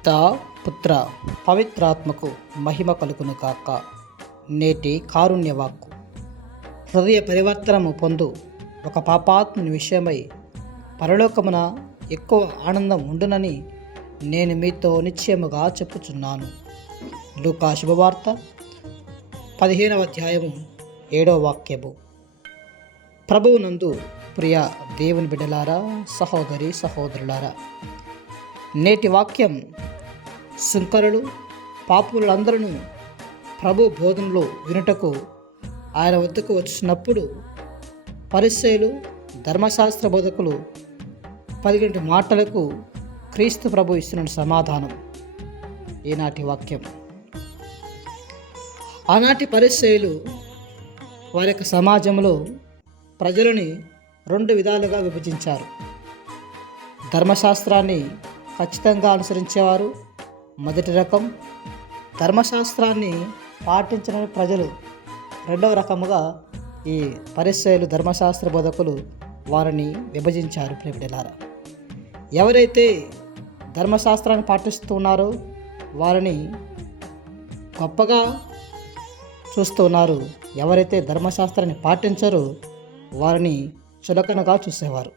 పిత పుత్ర పవిత్రాత్మకు మహిమ కలుగును కాక నేటి కారుణ్యవాక్కు హృదయ పరివర్తనము పొందు ఒక పాపాత్ముని విషయమై పరలోకమున ఎక్కువ ఆనందం ఉండునని నేను మీతో నిశ్చయముగా చెప్పుచున్నాను. లూకా శుభవార్త పదిహేనవ అధ్యాయము ఏడవ వాక్యము. ప్రభువునందు ప్రియ దేవుని బిడ్డలారా సహోదరి సహోదరులారా నేటి వాక్యం శంకరులు పాపులందరూ ప్రభు బోధనలో వినుటకు ఆయన వద్దకు వచ్చినప్పుడు పరిచయులు ధర్మశాస్త్ర బోధకులు పదిగంటి మాటలకు క్రీస్తు ప్రభు ఇస్తున్న సమాధానం. ఈనాటి వాక్యం. ఆనాటి పరిచయులు వారి యొక్క సమాజంలో ప్రజలని రెండు విధాలుగా విభజించారు. ధర్మశాస్త్రాన్ని ఖచ్చితంగా అనుసరించేవారు మొదటి రకం ధర్మశాస్త్రాన్ని పాటించిన ప్రజలు రెండవ రకముగా ఈ పరిశ్రయలు ధర్మశాస్త్ర బోధకులు వారిని విభజించారు ప్రేమిడలారా. ఎవరైతే ధర్మశాస్త్రాన్ని పాటిస్తున్నారో వారిని గొప్పగా చూస్తున్నారు ఎవరైతే ధర్మశాస్త్రాన్ని పాటించరో వారిని చులకనగా చూసేవారు.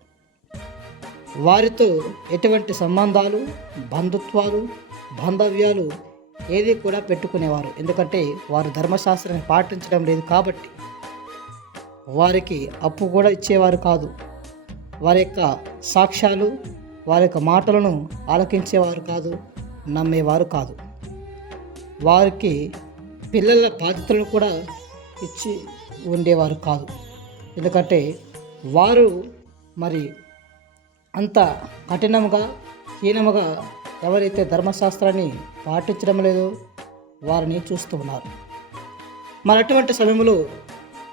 వారితో ఎటువంటి సంబంధాలు బంధుత్వాలు బాంధవ్యాలు ఏది కూడా పెట్టుకునేవారు. ఎందుకంటే వారు ధర్మశాస్త్రాన్ని పాటించడం లేదు కాబట్టి. వారికి అప్పు కూడా ఇచ్చేవారు కాదు. వారి యొక్క సాక్ష్యాలు వారి యొక్క మాటలను ఆలకించేవారు కాదు నమ్మేవారు కాదు. వారికి పిల్లల బాధ్యతలను కూడా ఇచ్చి ఉండేవారు కాదు. ఎందుకంటే వారు మరి అంత కఠినంగా హీనముగా ఎవరైతే ధర్మశాస్త్రాన్ని పాటించడం లేదో వారిని చూస్తూ ఉన్నారు. మరి అటువంటి సమయంలో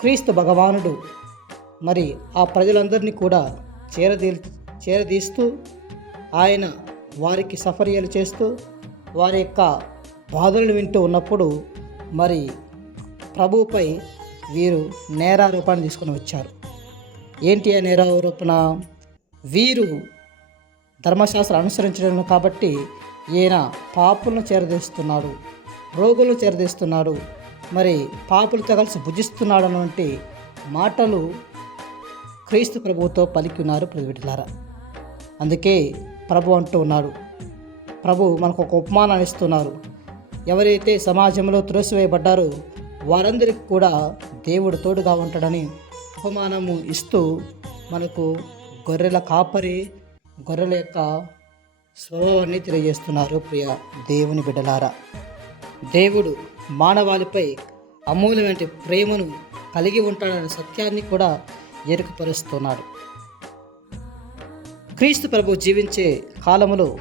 క్రీస్తు భగవానుడు మరి ఆ ప్రజలందరినీ కూడా చేరదీ చేరదీస్తూ ఆయన వారికి సఫర్యలు చేస్తూ వారి యొక్క బాధలను వింటూ ఉన్నప్పుడు మరి ప్రభువుపై వీరు నేరారోపణ తీసుకుని వచ్చారు. ఏంటి ఆ నేరారోపణ? వీరు ధర్మశాస్త్రం అనుసరించడం కాబట్టి ఈయన పాపులను చేరదీస్తున్నాడు రోగులను చేరదీస్తున్నాడు మరి పాపులతో కలిసి భుజిస్తున్నాడు అన్నటువంటి మాటలు క్రీస్తు ప్రభువుతో పలికి ఉన్నారు ప్రతివిటులారా అందుకే ప్రభు అంటూ ఉన్నాడు ప్రభు మనకు ఒక ఉపమానాన్ని ఇస్తున్నారు. ఎవరైతే సమాజంలో త్రోసివేయబడ్డారో వారందరికీ కూడా దేవుడు తోడుగా ఉంటాడని ఉపమానము ఇస్తూ మనకు గొర్రెల కాపరి గొర్రెల యొక్క స్వభావాన్ని తెలియజేస్తున్నారు ప్రియ దేవుని బిడ్డలారా. దేవుడు మానవాళిపై అమూల్యమైన ప్రేమను కలిగి ఉంటాడనే సత్యాన్ని కూడా ఎరుకపరుస్తున్నాడు క్రీస్తు ప్రభు జీవించే కాలములో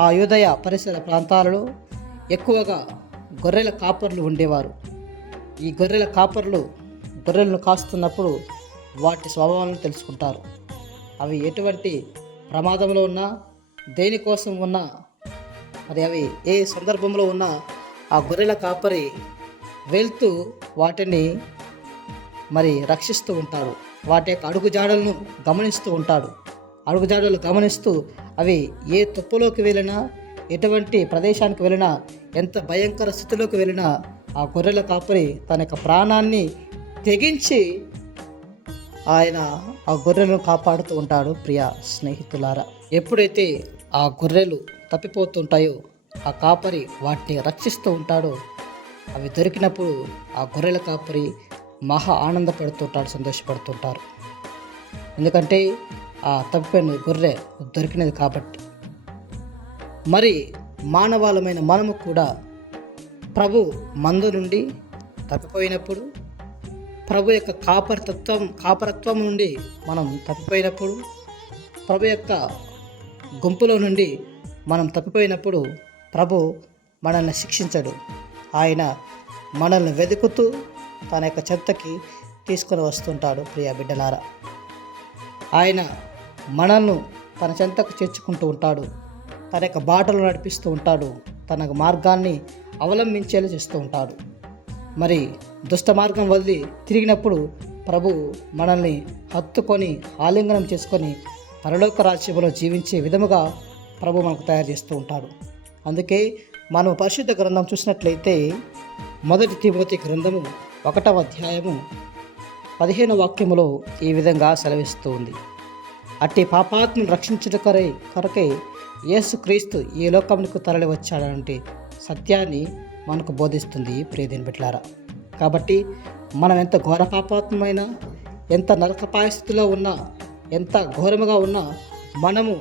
ఆ యోదయ పరిసర ప్రాంతాలలో ఎక్కువగా గొర్రెల కాపర్లు ఉండేవారు. ఈ గొర్రెల కాపర్లు గొర్రెలను కాస్తున్నప్పుడు వాటి స్వభావాలను తెలుసుకుంటారు. అవి ఎటువంటి ప్రమాదంలో ఉన్నా దేనికోసం ఉన్నా మరి అవి ఏ సందర్భంలో ఉన్నా ఆ గొర్రెల కాపరి వెళ్తూ వాటిని మరి రక్షిస్తూ ఉంటాడు. వాటి యొక్క అడుగుజాడలను గమనిస్తూ ఉంటాడు. అడుగుజాడలు గమనిస్తూ అవి ఏ తుప్పులోకి వెళ్ళినా ఎటువంటి ప్రదేశానికి వెళ్ళినా ఎంత భయంకర స్థితిలోకి వెళ్ళినా ఆ గొర్రెల కాపరి తన యొక్క ప్రాణాన్ని తెగించి ఆయన ఆ గొర్రెలను కాపాడుతూ ఉంటాడు ప్రియ స్నేహితులారా. ఎప్పుడైతే ఆ గొర్రెలు తప్పిపోతుంటాయో ఆ కాపరి వాటిని రక్షిస్తూ ఉంటాడో అవి దొరికినప్పుడు ఆ గొర్రెల కాపరి మహా ఆనందపడుతుంటాడు సంతోషపడుతుంటారు. ఎందుకంటే ఆ తప్పిపోయిన గొర్రె దొరికినది కాబట్టి. మరి మానవాళమైన మనము కూడా ప్రభు మందు నుండి తప్పిపోయినప్పుడు ప్రభు యొక్క కాపరతత్వం కాపరత్వం నుండి మనం తప్పిపోయినప్పుడు ప్రభు యొక్క గుంపులో నుండి మనం తప్పిపోయినప్పుడు ప్రభు మనల్ని శిక్షించడు. ఆయన మనల్ని వెతుకుతూ తన యొక్క చెత్తకి తీసుకొని వస్తుంటాడు ప్రియ బిడ్డలారా. ఆయన మనల్ని తన చెంతకు చేర్చుకుంటూ ఉంటాడు తన యొక్క బాటలు నడిపిస్తూ ఉంటాడు తన మార్గాన్ని అవలంబించేలా చేస్తూ ఉంటాడు. మరి దుష్ట మార్గం వదిలి తిరిగినప్పుడు ప్రభు మనల్ని హత్తుకొని ఆలింగనం చేసుకొని పరలోక రాజ్యంలో జీవించే విధముగా ప్రభు మనకు తయారు చేస్తూ ఉంటాడు. అందుకే మనం పరిశుద్ధ గ్రంథం చూసినట్లయితే మొదటి తిమోతి గ్రంథము ఒకటవ అధ్యాయము పదిహేను వాక్యములో ఈ విధంగా సెలవిస్తూ ఉంది. అట్టి పాపాత్మను రక్షించుట కొరకే కొరకై యేసుక్రీస్తు ఈ లోకమునకు తరలి వచ్చాడంటే సత్యాన్ని మనకు బోధిస్తుంది ప్రియదేని బిడ్డలారా. కాబట్టి మనం ఎంత ఘోర పాపాత్మైన ఎంత నరక పరిస్థితిలో ఉన్నా ఎంత ఘోరముగా ఉన్నా మనము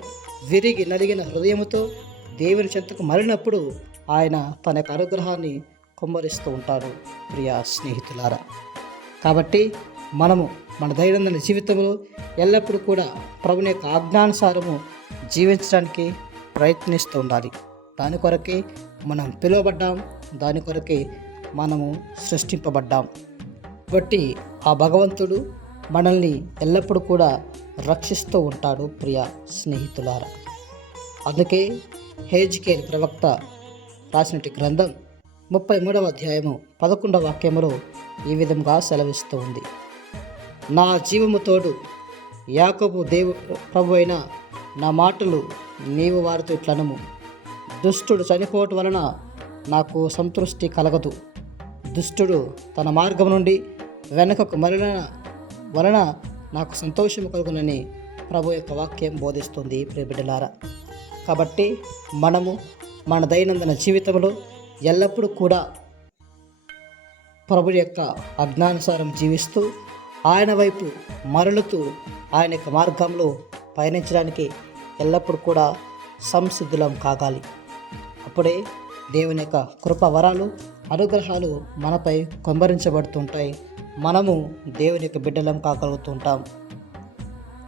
విరిగి నలిగిన హృదయముతో దేవుని చెంతకు మరినప్పుడు ఆయన తన యొక్క అనుగ్రహాన్ని కుమ్మరిస్తూ ఉంటారు ప్రియ స్నేహితులారా. కాబట్టి మనము మన దైనందిన జీవితంలో ఎల్లప్పుడూ కూడా ప్రభుని యొక్క ఆజ్ఞానుసారము జీవించడానికి ప్రయత్నిస్తూ ఉండాలి. దాని కొరకే మనం పిలువబడ్డాం. దాని కొరకే మనము సృష్టింపబడ్డాం. కాబట్టి ఆ భగవంతుడు మనల్ని ఎల్లప్పుడూ కూడా రక్షిస్తూ ఉంటాడు ప్రియ స్నేహితులారా. అందుకే హేజ్కేర్ ప్రవక్త రాసినటి గ్రంథం ముప్పై మూడవ అధ్యాయము పదకొండవ వాక్యములో ఈ విధంగా సెలవిస్తూ ఉంది. నా జీవము తోడు యాకబు దేవు ప్రభు అయిన నా మాటలు నీవు వారితో ఇట్లనము. దుష్టుడు చనిపోవటం వలన నాకు సంతృష్టి కలగదు. దుష్టుడు తన మార్గం నుండి వెనుకకు మరణ వలన నాకు సంతోషం కలుగునని ప్రభు యొక్క వాక్యం బోధిస్తుంది ప్రియబిడ్డలారా కాబట్టి మనము మన దైనందిన జీవితంలో ఎల్లప్పుడూ కూడా ప్రభు యొక్క అజ్ఞానుసారం జీవిస్తూ ఆయన వైపు మరలుతూ ఆయన యొక్క మార్గంలో పయనించడానికి ఎల్లప్పుడూ కూడా సంసిద్ధులం కాగాలి. అప్పుడే దేవుని యొక్క కృప వరాలు అనుగ్రహాలు మనపై కొంబరించబడుతుంటాయి. మనము దేవుని యొక్క బిడ్డలం కాగలుగుతుంటాం.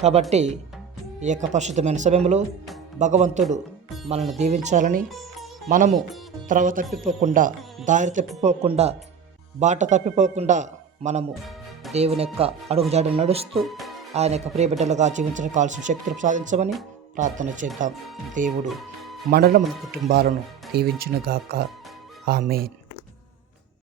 కాబట్టి ఈ యొక్క పరిశుద్ధమైన సమయంలో భగవంతుడు మనల్ని దీవించాలని మనము త్రవ తప్పిపోకుండా దారి తప్పిపోకుండా బాట తప్పిపోకుండా మనము దేవుని యొక్క అడుగుజాడు నడుస్తూ ఆయన యొక్క ప్రియబిడ్డలుగా జీవించడం కావాల్సిన శక్తిని సాధించమని ప్రార్థన చేద్దాం. దేవుడు మనలను మన కుటుంబాలను దీవించునుగాక. ఆమెన్.